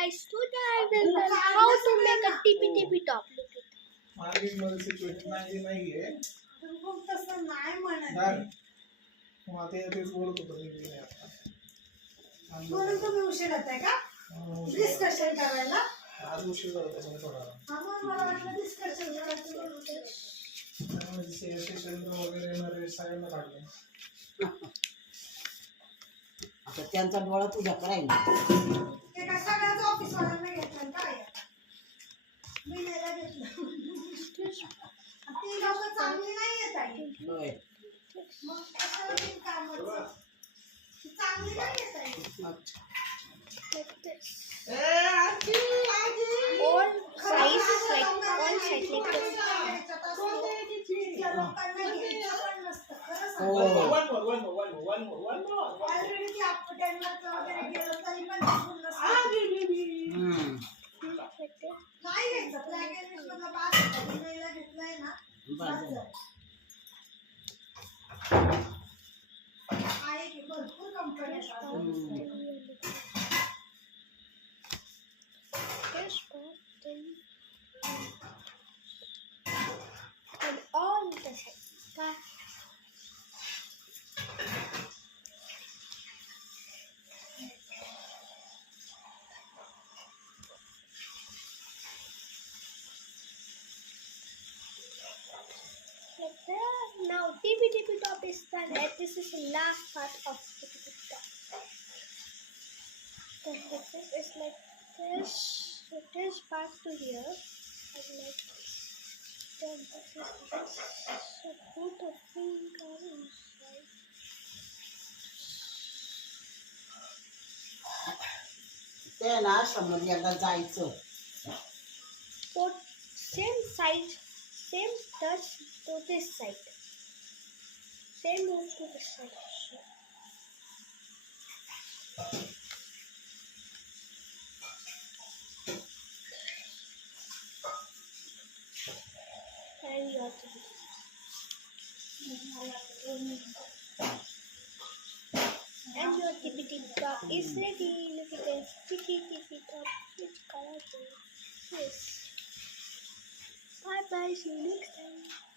guys, today I will learn how to make a tippy top. Look at market मध्ये सिच्युएशन नाहीये तसं नाही म्हणत दार मग आता तेच बोलत होतो मी आता म्हणून तुम्ही उशीर येताय का डिस्कशन करायला आज उशीर झाला त्यामुळे थोडा आम्हाला मला वाटलं डिस्कशन करायचं म्हणून सेशन वगैरे येणारे साहेबांना काढले आता त्यांचा डोळा तुझ्याकडे राहील ते काय सगळ्याच ऑफिस वाल्यांना घेतलं काय मी नाही घेतलं ती लोक चांगली नाही येत आहे होय मग कशाला ते कामाचं चांगली नाही येत आहे अच्छा like this. All sides like all sides like this. इथल्या लोकांना घ्यायचं पण नसतं खरं सांग हो ऑलरेडी ती आपट्यांना वगैरे गेलं तरी पण निघून नसतं हम्म Like this. नाही घ्यायचं ब्लॅक अँड व्हाईट मधला बास होता दिवाळीला घेतलाय ना बास झालं. आहे की भरपूर कंपन्या This part, then and all the sides. Like that. Now tippy top is done, and this is the last part of tippy top. Then like this is like this. So this back to here, and like this. Then this is this. So put a finger inside. ते ना समोर एकदा जायचं Put same side, same touch to this side. Same move to this side. And you have to do this. And your tippy top is ready. Look at this sticky tippy top. Which color is this? Bye bye. See you next time.